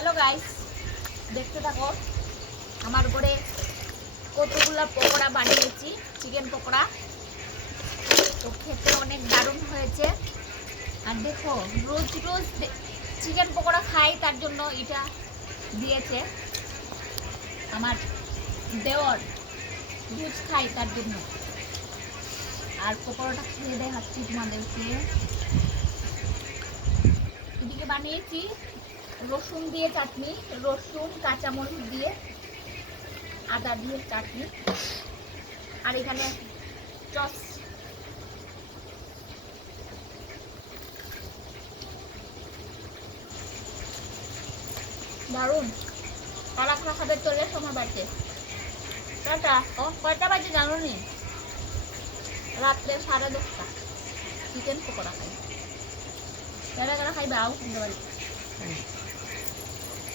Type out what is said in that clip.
Hello guys, দেখতে থাকো আমার উপরে কতগুলো পকোড়া বানিয়েছি, চিকেন পকোড়া। তো খেতে অনেক দারুণ হয়েছে। আর দেখো, রোজ রোজ চিকেন পকোড়া খাই, তার জন্য এটা দিয়েছে আমার দেওর, রোজ খাই তার জন্য। আর পকোড়াটা খেয়ে দেখাচ্ছি তোমাদেরকে। এদিকে বানিয়েছি রসুন দিয়ে চাটনি, রসুন কাঁচামরিচ দিয়ে আদা দিয়ে চাটনি। আর এখানে চস, দারুন। কারা কারা খাবে চলে এসো আমার বাড়িতে। টাটা। ও কয়টা বাজে জানো নি? রাত্রে 10:30। চিকেন পকোড়া খাই। কারা কারা খাইবে আও আমাদের বাড়িতে।